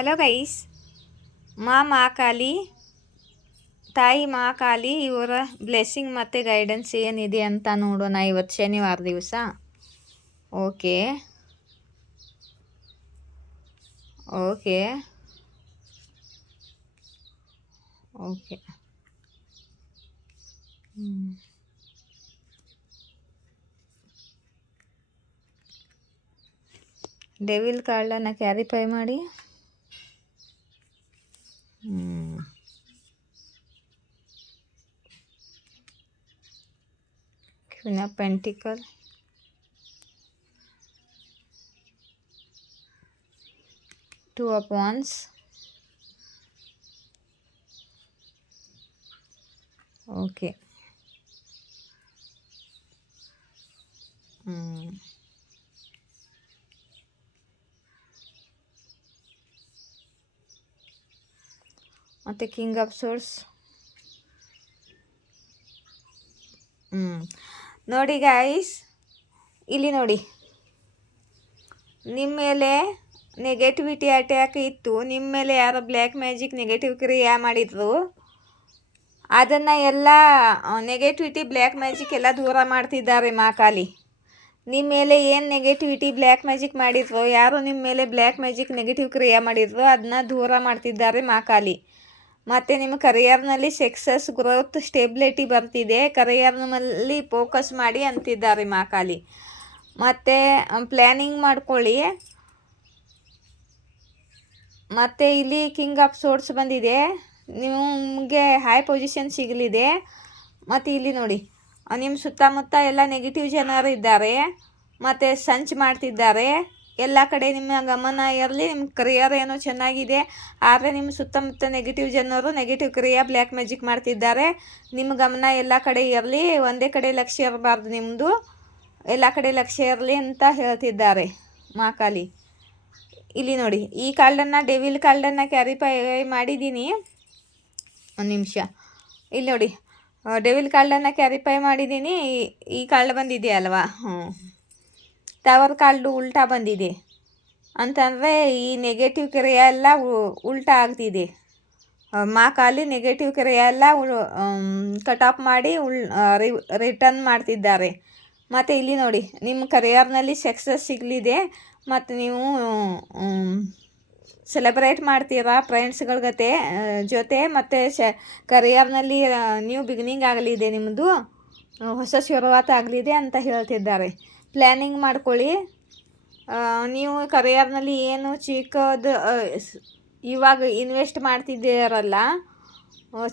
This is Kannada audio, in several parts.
ಹಲೋ ಗೈಸ್, ಮಹಾಕಾಲಿ ತಾಯಿ ಮಹಾಕಾಲಿ ಇವರ ಬ್ಲೆಸ್ಸಿಂಗ್ ಮತ್ತು ಗೈಡೆನ್ಸ್ ಏನಿದೆ ಅಂತ ನೋಡೋಣ. ಇವತ್ತು ಶನಿವಾರ ದಿವಸ. ಓಕೆ ಓಕೆ ಓಕೆ ಡೆವಿಲ್ ಕಾರ್ಡನ್ನು ಕ್ಯಾರಿಫೈ ಮಾಡಿ. Queen of Pentacle, Two of Wands, okay. ಮತ್ತು ಕಿಂಗ್ ಆಫ್ ಸೋರ್ಸ್. ನೋಡಿ ಗಾಯ್ಸ್, ಇಲ್ಲಿ ನೋಡಿ, ನಿಮ್ಮ ಮೇಲೆ ನೆಗೆಟಿವಿಟಿ ಅಟ್ಯಾಕ್ ಇತ್ತು. ನಿಮ್ಮ ಮೇಲೆ ಯಾರೋ ಬ್ಲ್ಯಾಕ್ ಮ್ಯಾಜಿಕ್ ನೆಗೆಟಿವ್ ಕ್ರಿಯೆ ಮಾಡಿದ್ರು. ಅದನ್ನು ಎಲ್ಲ ನೆಗೆಟಿವಿಟಿ ಬ್ಲ್ಯಾಕ್ ಮ್ಯಾಜಿಕ್ ಎಲ್ಲ ದೂರ ಮಾಡ್ತಿದ್ದಾರೆ ಮಹಾಕಾಲಿ. ನಿಮ್ಮ ಮೇಲೆ ಏನು ನೆಗೆಟಿವಿಟಿ ಬ್ಲ್ಯಾಕ್ ಮ್ಯಾಜಿಕ್ ಮಾಡಿದ್ರು, ಯಾರು ನಿಮ್ಮ ಮೇಲೆ ಬ್ಲ್ಯಾಕ್ ಮ್ಯಾಜಿಕ್ ನೆಗೆಟಿವ್ ಕ್ರಿಯೆ ಮಾಡಿದ್ರು, ಅದನ್ನ ದೂರ ಮಾಡ್ತಿದ್ದಾರೆ ಮಹಾಕಾಲಿ. ಮತ್ತು ನಿಮ್ಮ ಕರಿಯರ್ನಲ್ಲಿ ಸಕ್ಸಸ್, ಗ್ರೋತ್, ಸ್ಟೆಬಿಲಿಟಿ ಬರ್ತಿದೆ. ಕರಿಯರ್ನಲ್ಲಿ ಫೋಕಸ್ ಮಾಡಿ ಅಂತಿದ್ದಾರೆ ಮಹಾಕಾಲಿ. ಮತ್ತು ಪ್ಲ್ಯಾನಿಂಗ್ ಮಾಡ್ಕೊಳ್ಳಿ. ಮತ್ತು ಇಲ್ಲಿ ಕಿಂಗ್ ಆಫ್ ಸೋರ್ಸ್ ಬಂದಿದೆ, ನಿಮಗೆ ಹೈ ಪೊಸಿಷನ್ ಸಿಗಲಿದೆ. ಮತ್ತು ಇಲ್ಲಿ ನೋಡಿ, ನಿಮ್ಮ ಸುತ್ತಮುತ್ತ ಎಲ್ಲ ನೆಗೆಟಿವ್ ಜನರು ಇದ್ದಾರೆ ಮತ್ತು ಸಂಚು ಮಾಡ್ತಿದ್ದಾರೆ. ಎಲ್ಲ ಕಡೆ ನಿಮ್ಮ ಗಮನ ಇರಲಿ. ನಿಮ್ಮ ಕರಿಯರ್ ಏನೋ ಚೆನ್ನಾಗಿದೆ, ಆದರೆ ನಿಮ್ಮ ಸುತ್ತಮುತ್ತ ನೆಗೆಟಿವ್ ಜನರು ನೆಗೆಟಿವ್ ಕ್ರಿಯೆ ಬ್ಲ್ಯಾಕ್ ಮ್ಯಾಜಿಕ್ ಮಾಡ್ತಿದ್ದಾರೆ. ನಿಮ್ಮ ಗಮನ ಎಲ್ಲ ಕಡೆ ಇರಲಿ, ಒಂದೇ ಕಡೆ ಲಕ್ಷ್ಯ ಇರಬಾರ್ದು. ನಿಮ್ಮದು ಎಲ್ಲ ಕಡೆ ಲಕ್ಷ್ಯ ಇರಲಿ ಅಂತ ಹೇಳ್ತಿದ್ದಾರೆ ಮಹಾಕಾಲಿ. ಇಲ್ಲಿ ನೋಡಿ, ಈ ಕಾರ್ಡನ್ನು ಡೆವಿಲ್ ಕಾರ್ಡನ್ನು ಕ್ಯಾರಿಫೈ ಮಾಡಿದ್ದೀನಿ. ಒಂದು ನಿಮಿಷ, ಇಲ್ಲಿ ನೋಡಿ, ಡೆವಿಲ್ ಕಾರ್ಡನ್ನು ಕ್ಯಾರಿಫೈ ಮಾಡಿದ್ದೀನಿ. ಈ ಕಾರ್ಡ್ ಬಂದಿದೆಯಲ್ವಾ, ಟವರ್ ಕಾರ್ಡು ಉಲ್ಟಾ ಬಂದಿದೆ. ಅಂತಂದರೆ ಈ ನೆಗೆಟಿವ್ ಕ್ರಿಯೆ ಎಲ್ಲ ಉಲ್ಟಾ ಆಗ್ತಿದೆ. ಮಹಾಕಾಲಿ ನೆಗೆಟಿವ್ ಕ್ರಿಯೆ ಎಲ್ಲ ಕಟ್ ಆಫ್ ಮಾಡಿ ರಿಟರ್ನ್ ಮಾಡ್ತಿದ್ದಾರೆ. ಮತ್ತು ಇಲ್ಲಿ ನೋಡಿ, ನಿಮ್ಮ ಕರಿಯರ್ನಲ್ಲಿ ಸಕ್ಸಸ್ ಸಿಗಲಿದೆ. ಮತ್ತು ನೀವು ಸೆಲೆಬ್ರೇಟ್ ಮಾಡ್ತೀರಾ ಫ್ರೆಂಡ್ಸ್ಗಳ ಜೊತೆ. ಮತ್ತು ಕರಿಯರ್ನಲ್ಲಿ ನ್ಯೂ ಬಿಗಿನಿಂಗ್ ಆಗಲಿದೆ, ನಿಮ್ಮದು ಹೊಸ ಶುರುವಾತ ಆಗಲಿದೆ ಅಂತ ಹೇಳ್ತಿದ್ದಾರೆ. ಪ್ಲ್ಯಾನಿಂಗ್ ಮಾಡ್ಕೊಳ್ಳಿ. ನೀವು ಕರಿಯರ್ನಲ್ಲಿ ಏನು ಚಿಕ್ಕದು ಇವಾಗ ಇನ್ವೆಸ್ಟ್ ಮಾಡ್ತಿದ್ದೀರಲ್ಲ,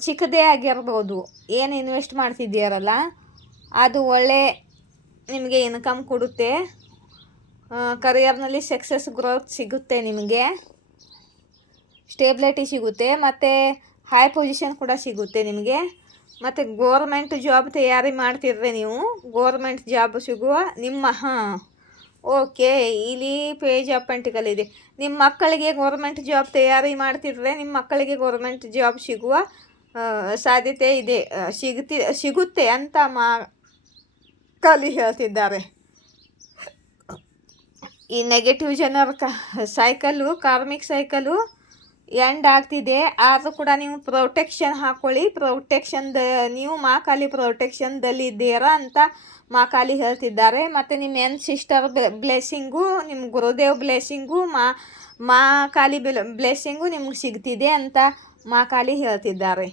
ಚಿಕ್ಕದೇ ಆಗಿರ್ಬೋದು, ಏನು ಇನ್ವೆಸ್ಟ್ ಮಾಡ್ತಿದ್ದೀರಲ್ಲ ಅದು ಒಳ್ಳೆ ನಿಮಗೆ ಇನ್ಕಮ್ ಕೊಡುತ್ತೆ. ಕರಿಯರ್ನಲ್ಲಿ ಸಕ್ಸಸ್, ಗ್ರೋತ್ ಸಿಗುತ್ತೆ, ನಿಮಗೆ ಸ್ಟೇಬಿಲಿಟಿ ಸಿಗುತ್ತೆ, ಮತ್ತು ಹೈ ಪೊಸಿಷನ್ ಕೂಡ ಸಿಗುತ್ತೆ ನಿಮಗೆ. ಮತ್ತು ಗೋರ್ಮೆಂಟ್ ಜಾಬ್ ತಯಾರಿ ಮಾಡ್ತಿದ್ರೆ ನೀವು, ಗೋರ್ಮೆಂಟ್ ಜಾಬ್ ಸಿಗುವ ನಿಮ್ಮ ಓಕೆ. ಇಲ್ಲಿ ಪೇಜ್ ಆಫ್ ಪೆಂಟಿಕಲ್ ಇದೆ. ನಿಮ್ಮ ಮಕ್ಕಳಿಗೆ ಗೋರ್ಮೆಂಟ್ ಜಾಬ್ ತಯಾರಿ ಮಾಡ್ತಿದ್ರೆ ನಿಮ್ಮ ಮಕ್ಕಳಿಗೆ ಗೋರ್ಮೆಂಟ್ ಜಾಬ್ ಸಿಗುವ ಸಾಧ್ಯತೆ ಇದೆ, ಸಿಗುತ್ತೆ ಅಂತ ಮಹಾಕಾಲಿ ಹೇಳ್ತಿದ್ದಾರೆ. ಈ ನೆಗೆಟಿವ್ ಜನರ ಸೈಕಲ್ಲು, ಕಾರ್ಮಿಕ್ ಸೈಕಲ್ಲು ಎಂಡ್ ಆಗ್ತಿದೆ. ಆದರೂ ಕೂಡ ನೀವು ಪ್ರೊಟೆಕ್ಷನ್ ಹಾಕ್ಕೊಳ್ಳಿ. ನೀವು ಮಹಾಕಾಲಿ ಪ್ರೊಟೆಕ್ಷನ್ದಲ್ಲಿದ್ದೀರಾ ಅಂತ ಮಹಾಕಾಲಿ ಹೇಳ್ತಿದ್ದಾರೆ. ಮತ್ತು ನಿಮ್ಮ ಸಿಸ್ಟರ್ ಬ್ಲೆಸ್ಸಿಂಗು, ನಿಮ್ಮ ಗುರುದೇವ್ ಬ್ಲೆಸ್ಸಿಂಗು, ಮಹಾಕಾಲಿ ಬ್ಲೆಸ್ಸಿಂಗು ನಿಮ್ಗೆ ಸಿಗ್ತಿದೆ ಅಂತ ಮಹಾಕಾಲಿ ಹೇಳ್ತಿದ್ದಾರೆ.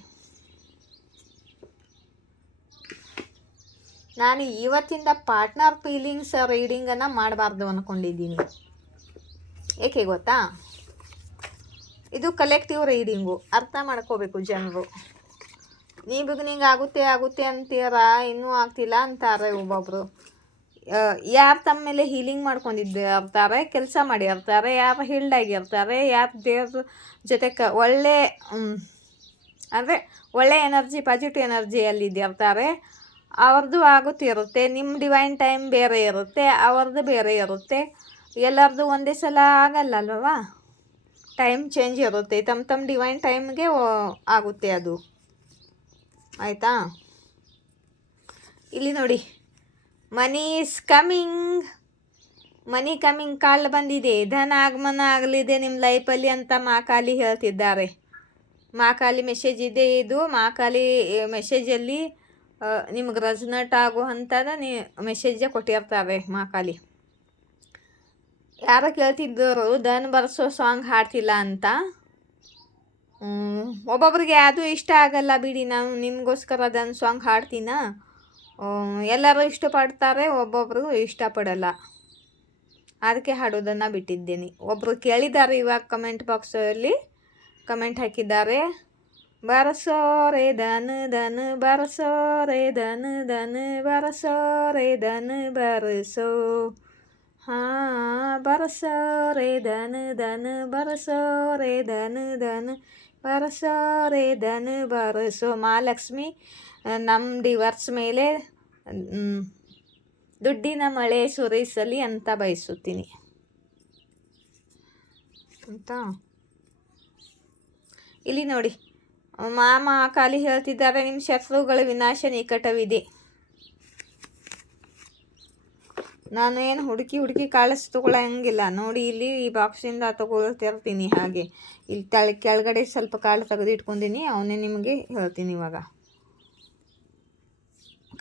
ನಾನು ಇವತ್ತಿಂದ ಪಾರ್ಟ್ನರ್ ಫೀಲಿಂಗ್ಸ್ ರೀಡಿಂಗನ್ನು ಮಾಡಬಾರ್ದು ಅಂದ್ಕೊಂಡಿದ್ದೀನಿ. ಏಕೆ ಗೊತ್ತಾ? ಇದು ಕಲೆಕ್ಟಿವ್ ರೀಡಿಂಗು, ಅರ್ಥ ಮಾಡ್ಕೋಬೇಕು ಜನರು. ನೀವು ಬಿಗಿನಿಂಗ್ ಆಗುತ್ತೆ ಅಂತೀರಾ, ಇನ್ನೂ ಆಗ್ತಿಲ್ಲ ಅಂತಾರೆ ಒಬ್ಬೊಬ್ಬರು. ಯಾರು ತಮ್ಮ ಮೇಲೆ ಹೀಲಿಂಗ್ ಮಾಡ್ಕೊಂಡಿರ್ತಾರೆ, ಕೆಲಸ ಮಾಡಿರ್ತಾರೆ, ಯಾರು ಹೀಲ್ಡ್ ಆಗಿರ್ತಾರೆ, ಯಾರು ದೇವ್ರ ಜೊತೆ ಒಳ್ಳೆ ಅಂದರೆ ಒಳ್ಳೆ ಎನರ್ಜಿ, ಪಾಸಿಟಿವ್ ಎನರ್ಜಿಯಲ್ಲಿದ್ದಿರ್ತಾರೆ, ಅವ್ರದ್ದು ಆಗುತ್ತಿರುತ್ತೆ. ನಿಮ್ಮ ಡಿವೈನ್ ಟೈಮ್ ಬೇರೆ ಇರುತ್ತೆ, ಅವ್ರದ್ದು ಬೇರೆ ಇರುತ್ತೆ. ಎಲ್ಲರದ್ದು ಒಂದೇ ಸಲ ಆಗಲ್ಲಲ್ವಾ, ಟೈಮ್ ಚೇಂಜ್ ಇರುತ್ತೆ. ತಮ್ಮ ಡಿವೈನ್ ಟೈಮ್ಗೆ ಆಗುತ್ತೆ ಅದು, ಆಯಿತಾ? ಇಲ್ಲಿ ನೋಡಿ, money is coming, money coming call ಬಂದಿದೆ, ಧನ ಆಗಮನ ಆಗಲಿದೆ ನಿಮ್ಮ ಲೈಫಲ್ಲಿ ಅಂತ ಮಾಕಾಲಿ ಹೇಳ್ತಿದ್ದಾರೆ. ಮಾಕಾಲಿ ಮೆಸೇಜ್ ಇದೆ ಇದು. ಮಾಕಾಲಿ ಮೆಸೇಜಲ್ಲಿ ನಿಮ್ಗೆ ರೆಸನೇಟ್ ಆಗುವಂಥದ್ದು ಮೆಸೇಜೇ ಕೊಟ್ಟಿರ್ತಾರೆ ಮಾಕಾಲಿ. ಯಾರೋ ಕೇಳ್ತಿದ್ದರು ಧನ್ ಬರ್ಸೋ ಸಾಂಗ್ ಹಾಡ್ತಿಲ್ಲ ಅಂತ. ಒಬ್ಬೊಬ್ರಿಗೆ ಅದು ಇಷ್ಟ ಆಗಲ್ಲ ಬಿಡಿ, ನಾನು ನಿಮಗೋಸ್ಕರ ಧನ್ ಸಾಂಗ್ ಹಾಡ್ತೀನ. ಎಲ್ಲರೂ ಇಷ್ಟಪಡ್ತಾರೆ, ಒಬ್ಬೊಬ್ರು ಇಷ್ಟಪಡಲ್ಲ, ಅದಕ್ಕೆ ಹಾಡೋದನ್ನು ಬಿಟ್ಟಿದ್ದೇನೆ. ಒಬ್ಬರು ಕೇಳಿದ್ದಾರೆ ಇವಾಗ ಕಮೆಂಟ್ ಬಾಕ್ಸಲ್ಲಿ ಕಮೆಂಟ್ ಹಾಕಿದ್ದಾರೆ, ಬರಸೋ ರೇ ಧನ್ ಧನ್ ಬರಸೋ ರೇ ಧನ್ ಧನ್ ಬರಸೋ ರೇ ಧನ್ ಬರಸೋ, ಹಾಂ ಬರಸೋ ರೇ ಧನ್ ಧನ್ ಬರಸೋ ರೇ ಧನ್ ಧನ್ ಬರಸೋ ರೇ ಧನ್ ಬರಸೋ. ಮಹಾಲಕ್ಷ್ಮಿ ನಮ್ಮ ಡಿವರ್ಸ್ ಮೇಲೆ ದುಡ್ಡಿನ ಮಳೆ ಸುರಿಸಲಿ ಅಂತ ಬಯಸುತ್ತೀನಿ ಅಂತ. ಇಲ್ಲಿ ನೋಡಿ ಮಾಮ ಕಾಲಿ ಹೇಳ್ತಿದ್ದಾರೆ, ನಿಮ್ಮ ಶತ್ರುಗಳ ವಿನಾಶ ನಿಕಟವಿದೆ. ನಾನು ಏನು ಹುಡುಕಿ ಕಾಳಸ್ ತೊಗೊಳಂಗಿಲ್ಲ ನೋಡಿ, ಇಲ್ಲಿ ಈ ಬಾಕ್ಸಿಂದ ತೊಗೊಳ್ತಿರ್ತೀನಿ. ಹಾಗೆ ಇಲ್ಲಿ ಕೆಳಗಡೆ ಸ್ವಲ್ಪ ಕಾಳು ತೆಗೆದು ಇಟ್ಕೊಂಡಿನಿ, ಅವನ್ನೇ ನಿಮಗೆ ಹೇಳ್ತೀನಿ. ಇವಾಗ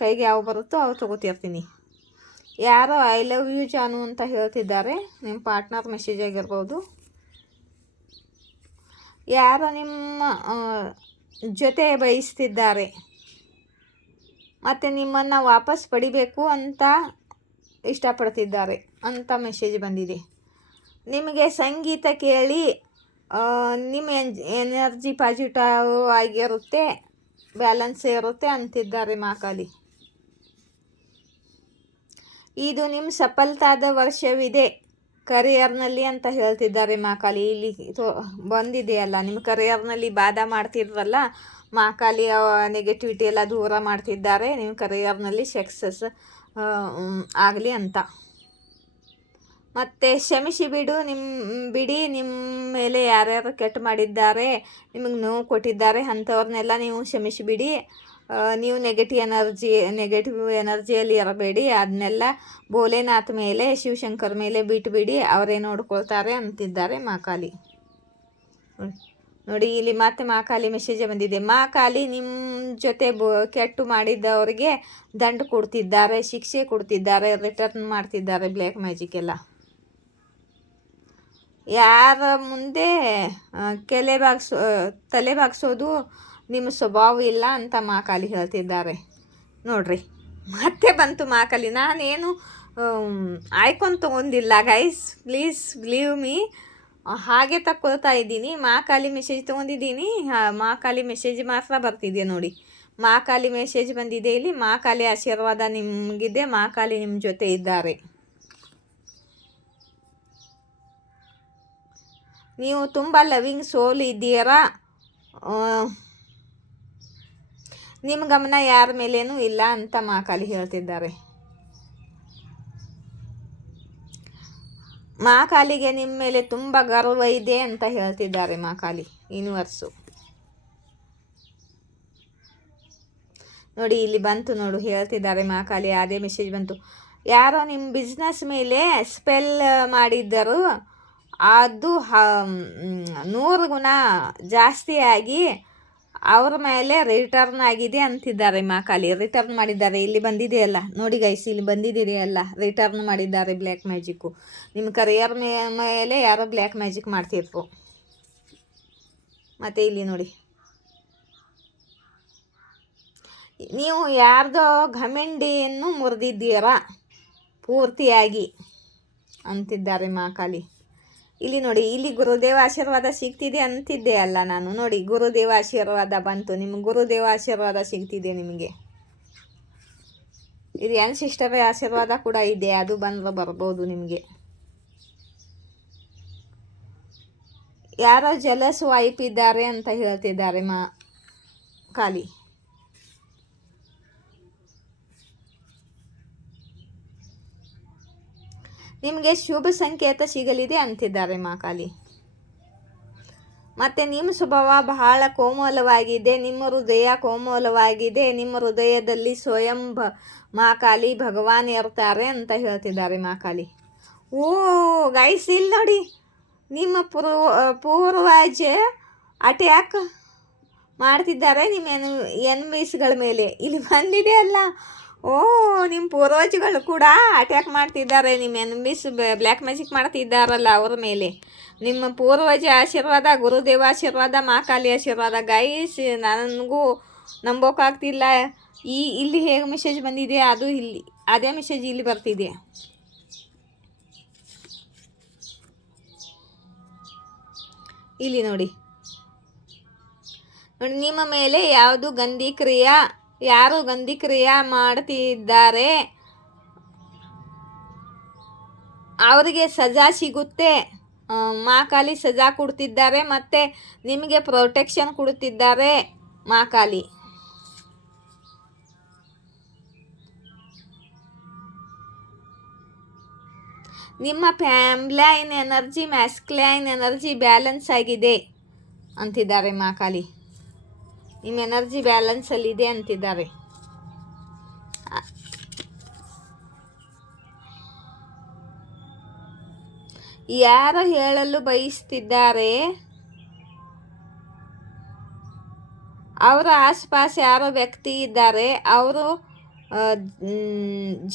ಕೈಗೆ ಯಾವ ಬರುತ್ತೋ ಅವು ತೊಗೋತಿರ್ತೀನಿ. ಯಾರೋ ಐ ಲವ್ ಯು ಜಾನು ಅಂತ ಹೇಳ್ತಿದ್ದಾರೆ, ನಿಮ್ಮ ಪಾರ್ಟ್ನರ್ ಮೆಸೇಜ್ ಆಗಿರ್ಬೋದು. ಯಾರೋ ನಿಮ್ಮ ಜೊತೆ ಬಯಸ್ತಿದ್ದಾರೆ ಮತ್ತು ನಿಮ್ಮನ್ನು ವಾಪಸ್ ಪಡಿಬೇಕು ಅಂತ ಇಷ್ಟಪಡ್ತಿದ್ದಾರೆ ಅಂತ ಮೆಸೇಜ್ ಬಂದಿದೆ. ನಿಮಗೆ ಸಂಗೀತ ಕೇಳಿ ನಿಮ್ಮ ಎನರ್ಜಿ ಪಾಸಿಟಿವ್ ಆಗಿರುತ್ತೆ, ಬ್ಯಾಲೆನ್ಸ್ ಇರುತ್ತೆ ಅಂತಿದ್ದಾರೆ ಮಾಕಾಲಿ. ಇದು ನಿಮ್ಮ ಸಫಲತಾದ ವರ್ಷವಿದೆ ಕರಿಯರ್ನಲ್ಲಿ ಅಂತ ಹೇಳ್ತಿದ್ದಾರೆ ಮಾಕಾಲಿ. ಇಲ್ಲಿ ಬಂದಿದೆಯಲ್ಲ, ನಿಮ್ಮ ಕರಿಯರ್ನಲ್ಲಿ ಬಾಧೆ ಮಾಡ್ತಿದ್ರಲ್ಲ ಮಾಕಾಲಿ, ನೆಗೆಟಿವಿಟಿ ಎಲ್ಲ ದೂರ ಮಾಡ್ತಿದ್ದಾರೆ, ನಿಮ್ಮ ಕರಿಯರ್ನಲ್ಲಿ ಸಕ್ಸಸ್ ಆಗಲಿ ಅಂತ. ಮತ್ತು ಕ್ಷಮಿಸಿ ಬಿಡಿ, ನಿಮ್ಮ ಮೇಲೆ ಯಾರ್ಯಾರು ಕೆಟ್ಟ ಮಾಡಿದ್ದಾರೆ, ನಿಮಗೆ ನೋವು ಕೊಟ್ಟಿದ್ದಾರೆ ಅಂಥವ್ರನ್ನೆಲ್ಲ ನೀವು ಕ್ಷಮಿಸಿಬಿಡಿ. ನೀವು ನೆಗೆಟಿವ್ ಎನರ್ಜಿಯಲ್ಲಿ ಇರಬೇಡಿ. ಅದನ್ನೆಲ್ಲ ಭೋಲೆನಾಥ್ ಮೇಲೆ, ಶಿವಶಂಕರ್ ಮೇಲೆ ಬಿಟ್ಟುಬಿಡಿ, ಅವರೇ ನೋಡ್ಕೊಳ್ತಾರೆ ಅಂತಿದ್ದಾರೆ ಮಾಕಾಲಿ. ನೋಡಿ ಇಲ್ಲಿ ಮತ್ತೆ ಮಾಕಾಲಿ ಮೆಸೇಜ್ ಬಂದಿದೆ. ಮಾಕಾಲಿ ನಿಮ್ಮ ಜೊತೆ ಕೆಟ್ಟು ಮಾಡಿದ್ದವರಿಗೆ ದಂಡ ಕೊಡ್ತಿದ್ದಾರೆ, ಶಿಕ್ಷೆ ಕೊಡ್ತಿದ್ದಾರೆ, ರಿಟರ್ನ್ ಮಾಡ್ತಿದ್ದಾರೆ ಬ್ಲ್ಯಾಕ್ ಮ್ಯಾಜಿಕ್ ಎಲ್ಲ. ಯಾರ ಮುಂದೆ ತಲೆ ಬಾಗಿಸೋದು ನಿಮ್ಮ ಸ್ವಭಾವ ಇಲ್ಲ ಅಂತ ಮಾಕಾಲಿ ಹೇಳ್ತಿದ್ದಾರೆ. ನೋಡ್ರಿ ಮತ್ತೆ ಬಂತು ಮಾಕಾಲಿ. ನಾನೇನು ಆಯ್ಕೊಂಡು ತೊಗೊಂಡಿಲ್ಲ ಗೈಸ್, ಪ್ಲೀಸ್ ಬಿಲೀವ್ ಮೀ, ಹಾಗೆ ತಕ್ಕೊಳ್ತಾ ಇದ್ದೀನಿ. ಮಾಕಾಲಿ ಮೆಸೇಜ್ ತೊಗೊಂಡಿದ್ದೀನಿ, ಮಾಕಾಲಿ ಮೆಸೇಜ್ ಮಾತ್ರ ಬರ್ತಿದೆ ನೋಡಿ. ಮಾಕಾಲಿ ಮೆಸೇಜ್ ಬಂದಿದೆ ಇಲ್ಲಿ. ಮಾಕಾಲಿ ಆಶೀರ್ವಾದ ನಿಮಗಿದೆ, ಮಾಕಾಲಿ ನಿಮ್ಮ ಜೊತೆ ಇದ್ದಾರೆ. ನೀವು ತುಂಬ ಲವಿಂಗ್ ಸೋಲ್ ಇದ್ದೀರಾ, ನಿಮ್ಮ ಗಮನ ಯಾರ ಮೇಲೇನೂ ಇಲ್ಲ ಅಂತ ಮಾಕಾಲಿ ಹೇಳ್ತಿದ್ದಾರೆ. ಮಾಕಾಲಿಗೆ ನಿಮ್ಮ ಮೇಲೆ ತುಂಬ ಗರ್ವ ಇದೆ ಅಂತ ಹೇಳ್ತಿದ್ದಾರೆ ಮಾಕಾಲಿ ಯೂನಿವರ್ಸು. ನೋಡಿ ಇಲ್ಲಿ ಬಂತು ನೋಡು, ಹೇಳ್ತಿದ್ದಾರೆ ಮಾಕಾಲಿ, ಅದೇ ಮೆಸೇಜ್ ಬಂತು. ಯಾರೋ ನಿಮ್ಮ ಬಿಸ್ನೆಸ್ ಮೇಲೆ ಸ್ಪೆಲ್ ಮಾಡಿದ್ದರು, ಅದು 100 ಗುಣ ಜಾಸ್ತಿ ಆಗಿ ಅವ್ರ ಮೇಲೆ ರಿಟರ್ನ್ ಆಗಿದೆ ಅಂತಿದ್ದಾರೆ ಮಾಕಾಲಿ. ರಿಟರ್ನ್ ಮಾಡಿದ್ದಾರೆ, ಇಲ್ಲಿ ಬಂದಿದೆಯಲ್ಲ ನೋಡಿ ಗೈಸ್, ಇಲ್ಲಿ ಬಂದಿದೆಯಲ್ಲ, ರಿಟರ್ನ್ ಮಾಡಿದ್ದಾರೆ ಬ್ಲ್ಯಾಕ್ ಮ್ಯಾಜಿಕ್ಕು. ನಿಮ್ಮ ಕರಿಯರ್ ಮೇಲೆ ಯಾರೋ ಬ್ಲ್ಯಾಕ್ ಮ್ಯಾಜಿಕ್ ಮಾಡ್ತಿದ್ರು. ಮತ್ತು ಇಲ್ಲಿ ನೋಡಿ, ನೀವು ಯಾರ್ದೋ ಘಮೆಂಡಿಯನ್ನು ಮುರಿದಿದ್ದೀರಾ ಪೂರ್ತಿಯಾಗಿ ಅಂತಿದ್ದಾರೆ ಮಾಕಾಲಿ. ಇಲ್ಲಿ ನೋಡಿ, ಇಲ್ಲಿ ಗುರುದೇವ ಆಶೀರ್ವಾದ ಸಿಗ್ತಿದೆ ಅಂತಿದ್ದೆ ಅಲ್ಲ ನಾನು. ನೋಡಿ ಗುರುದೇವ ಆಶೀರ್ವಾದ ಬಂತು, ನಿಮ್ಗೆ ಗುರುದೇವ ಆಶೀರ್ವಾದ ಸಿಗ್ತಿದೆ ನಿಮಗೆ. ಇದು ಸಿಸ್ಟರ್ ಆಶೀರ್ವಾದ ಕೂಡ ಇದೆ, ಅದು ಬಂದ್ರೆ ಬರ್ಬೋದು ನಿಮಗೆ. ಯಾರೋ ಜಲಸ್ ವೈಪ್ ಇದ್ದಾರೆ ಅಂತ ಹೇಳ್ತಿದ್ದಾರೆ ಮಾಕಾಲಿ. ನಿಮಗೆ ಶುಭ ಸಂಕೇತ ಸಿಗಲಿದೆ ಅಂತಿದ್ದಾರೆ ಮಾಕಾಲಿ. ಮತ್ತು ನಿಮ್ಮ ಸ್ವಭಾವ ಬಹಳ ಕೋಮಲವಾಗಿದೆ, ನಿಮ್ಮ ಹೃದಯ ಕೋಮಲವಾಗಿದೆ, ನಿಮ್ಮ ಹೃದಯದಲ್ಲಿ ಸ್ವಯಂ ಮಾಕಾಲಿ ಭಗವಾನ್ ಇರ್ತಾರೆ ಅಂತ ಹೇಳ್ತಿದ್ದಾರೆ ಮಾಕಾಲಿ. ಓ ಗೈಸ್, ಇಲ್ಲಿ ನೋಡಿ, ನಿಮ್ಮ ಪೂರ್ವಜ ಅಟ್ಯಾಕ್ ಮಾಡ್ತಿದ್ದಾರೆ ನಿಮ್ಮ ಎನ್ಮೀಸ್ಗಳ ಮೇಲೆ. ಇಲ್ಲಿ ಬಂದಿದೆ ಅಲ್ಲ. ಓ, ನಿಮ್ಮ ಪೂರ್ವಜಗಳು ಕೂಡ ಅಟ್ಯಾಕ್ ಮಾಡ್ತಿದ್ದಾರೆ, ನಿಮ್ಮ ಎನ್ಮೀಸ್ ಬ್ಲ್ಯಾಕ್ ಮ್ಯಾಜಿಕ್ ಮಾಡ್ತಿದ್ದಾರಲ್ಲ ಅವ್ರ ಮೇಲೆ. ನಿಮ್ಮ ಪೂರ್ವಜ ಆಶೀರ್ವಾದ, ಗುರುದೇವ ಆಶೀರ್ವಾದ, ಮಹಾಕಾಲಿ ಆಶೀರ್ವಾದ. ಗೈಸ್, ನನಗೂ ನಂಬೋಕ್ಕಾಗ್ತಿಲ್ಲ. ಇಲ್ಲಿ ಹೇಗೆ ಮೆಸೇಜ್ ಬಂದಿದೆ ಅದು ಇಲ್ಲಿ ಅದೇ ಮೆಸೇಜ್ ಇಲ್ಲಿ ಬರ್ತಿದೆ. ಇಲ್ಲಿ ನೋಡಿ, ನಿಮ್ಮ ಮೇಲೆ ಯಾರು ಗಂಧಿ ಕ್ರಿಯೆ ಮಾಡ್ತಿದ್ದಾರೆ ಅವರಿಗೆ ಸಜಾ ಸಿಗುತ್ತೆ. ಮಹಾಕಾಲಿ ಸಜಾ ಕೊಡ್ತಿದ್ದಾರೆ ಮತ್ತು ನಿಮಗೆ ಪ್ರೊಟೆಕ್ಷನ್ ಕೊಡುತ್ತಿದ್ದಾರೆ ಮಹಾಕಾಲಿ. ನಿಮ್ಮ ಫ್ಯಾಮ್ಲೈನ್ ಎನರ್ಜಿ ಮ್ಯಾಸ್ಕ್ಲೈನ್ ಎನರ್ಜಿ ಬ್ಯಾಲೆನ್ಸ್ ಆಗಿದೆ ಅಂತಿದ್ದಾರೆ ಮಹಾಕಾಲಿ. ನಿಮ್ಮ ಎನರ್ಜಿ ಬ್ಯಾಲೆನ್ಸಲ್ಲಿದೆ ಅಂತಿದ್ದಾರೆ. ಯಾರು ಹೇಳಲು ಬಯಸ್ತಿದ್ದಾರೆ, ಅವರ ಆಸ್ಪಾಸ್ ಯಾರೋ ವ್ಯಕ್ತಿ ಇದ್ದಾರೆ, ಅವರು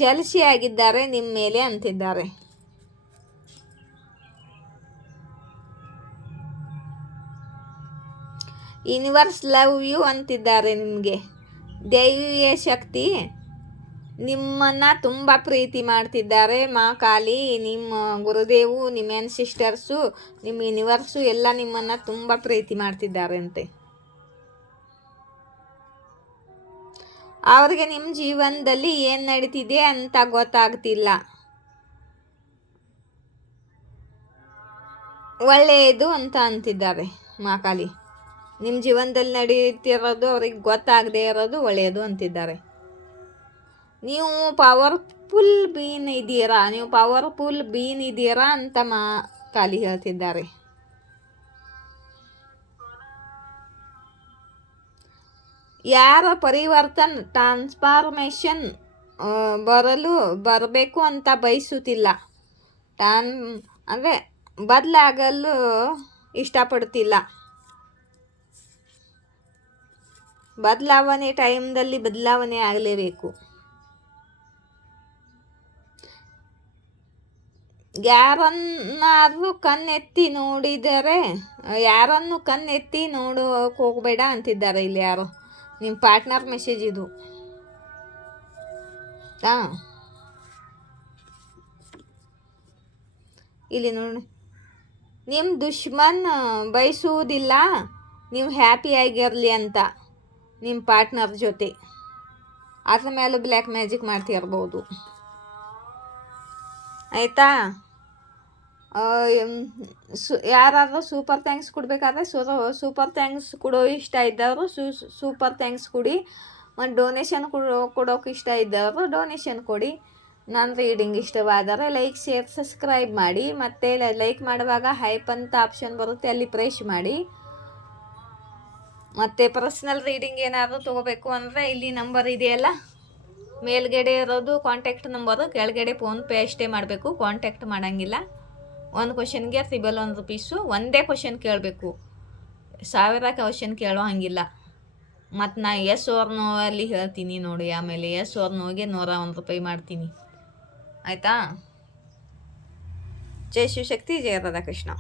ಜಲಸಿ ಆಗಿದ್ದಾರೆ ನಿಮ್ಮ ಮೇಲೆ ಅಂತಿದ್ದಾರೆ. ಯೂನಿವರ್ಸ್ ಲವ್ ಯು ಅಂತಿದ್ದಾರೆ. ನಿಮಗೆ ದೈವೀಯ ಶಕ್ತಿ ನಿಮ್ಮನ್ನು ತುಂಬ ಪ್ರೀತಿ ಮಾಡ್ತಿದ್ದಾರೆ ಮಹಾಕಾಲಿ. ನಿಮ್ಮ ಗುರುದೇವು, ನಿಮ್ಮ ಸಿಸ್ಟರ್ಸು, ನಿಮ್ಮ ಯೂನಿವರ್ಸು ಎಲ್ಲ ನಿಮ್ಮನ್ನು ತುಂಬ ಪ್ರೀತಿ ಮಾಡ್ತಿದ್ದಾರೆ ಅಂತೆ. ಅವ್ರಿಗೆ ನಿಮ್ಮ ಜೀವನದಲ್ಲಿ ಏನು ನಡೀತಿದೆ ಅಂತ ಗೊತ್ತಾಗ್ತಿಲ್ಲ. ಒಳ್ಳೆಯದು ಅಂತ ಅಂತಿದ್ದಾರೆ ಮಹಾಕಾಲಿ. ನಿಮ್ಮ ಜೀವನದಲ್ಲಿ ನಡೀತಿರೋದು ಅವ್ರಿಗೆ ಗೊತ್ತಾಗದೇ ಇರೋದು ಒಳ್ಳೆಯದು ಅಂತಿದ್ದಾರೆ. ನೀವು ಪವರ್ಫುಲ್ ಬೀನ್ ಇದ್ದೀರಾ ಅಂತ ಮಹಾಕಾಲಿ ಹೇಳ್ತಿದ್ದಾರೆ. ಯಾರ ಟ್ರಾನ್ಸ್ಫಾರ್ಮೇಷನ್ ಬರಬೇಕು ಅಂತ ಬಯಸುತ್ತಿಲ್ಲ, ಅಂದರೆ ಬದಲಾಗಲು ಇಷ್ಟಪಡ್ತಿಲ್ಲ. ಬದಲಾವಣೆ ಟೈಮ್ದಲ್ಲಿ ಬದಲಾವಣೆ ಆಗಲೇಬೇಕು. ಯಾರನ್ನಾದ್ರೂ ಯಾರನ್ನು ಕಣ್ಣೆತ್ತಿ ನೋಡೋಕೆ ಹೋಗಬೇಡ ಅಂತಿದ್ದಾರೆ ಇಲ್ಲಿ ಯಾರು. ನಿಮ್ಮ ಪಾರ್ಟ್ನರ್ ಮೆಸೇಜ್ ಇದು. ಇಲ್ಲಿ ನೋಡಿ, ನಿಮ್ಮ ದುಶ್ಮನ್ ಬಯಸುವುದಿಲ್ಲ ನೀವು ಹ್ಯಾಪಿಯಾಗಿರಲಿ ಅಂತ ನಿಮ್ಮ ಪಾರ್ಟ್ನರ್ ಜೊತೆ. ಅದ್ರ ಮೇಲೆ ಬ್ಲ್ಯಾಕ್ ಮ್ಯಾಜಿಕ್ ಮಾಡ್ತಿರ್ಬೋದು, ಆಯಿತಾ. ಯಾರಾದರೂ ಸೂಪರ್ ಥ್ಯಾಂಕ್ಸ್ ಕೊಡಬೇಕಾದ್ರೆ ಸೂಪರ್ ಥ್ಯಾಂಕ್ಸ್ ಕೊಡೋ ಇಷ್ಟ ಇದ್ದವರು ಸೂಪರ್ ಥ್ಯಾಂಕ್ಸ್ ಕೊಡಿ. ಮತ್ತು ಡೊನೇಷನ್ ಕೊಡೋಕೆ ಇಷ್ಟ ಇದ್ದವರು ಡೊನೇಷನ್ ಕೊಡಿ. ನನ್ನ ರೀಡಿಂಗ್ ಇಷ್ಟವಾದರೆ ಲೈಕ್, ಶೇರ್, ಸಬ್ಸ್ಕ್ರೈಬ್ ಮಾಡಿ. ಮತ್ತು ಲೈಕ್ ಮಾಡುವಾಗ ಹೈಪ್ ಅಂತ ಆಪ್ಷನ್ ಬರುತ್ತೆ, ಅಲ್ಲಿ ಪ್ರೆಸ್ ಮಾಡಿ. ಮತ್ತು ಪರ್ಸ್ನಲ್ ರೀಡಿಂಗ್ ಏನಾದರೂ ತೊಗೋಬೇಕು ಅಂದರೆ ಇಲ್ಲಿ ನಂಬರ್ ಇದೆಯಲ್ಲ, ಮೇಲ್ಗಡೆ ಇರೋದು ಕಾಂಟ್ಯಾಕ್ಟ್ ನಂಬರು, ಕೆಳಗಡೆ ಫೋನ್ಪೇ ಅಷ್ಟೇ ಮಾಡಬೇಕು, ಕಾಂಟ್ಯಾಕ್ಟ್ ಮಾಡೋಂಗಿಲ್ಲ. ಒಂದು ಕ್ವಶನ್ಗೆ ₹1 ಒಂದೇ ಕ್ವಶನ್ ಕೇಳಬೇಕು, 1000 ಕ್ವಶನ್ ಕೇಳೋ ಹಾಗಿಲ್ಲ. ಮತ್ತು ನಾ ಎಸ್ ಓರ್ ನೋ ಅಲ್ಲಿ ಹೇಳ್ತೀನಿ ನೋಡಿ. ಆಮೇಲೆ ಎಸ್ ಓರ್ ನೋಗೆ ₹101 ಮಾಡ್ತೀನಿ, ಆಯಿತಾ. ಜೈ ಶಿವಶಕ್ತಿ, ಜಯ ರಾಧಾಕೃಷ್ಣ.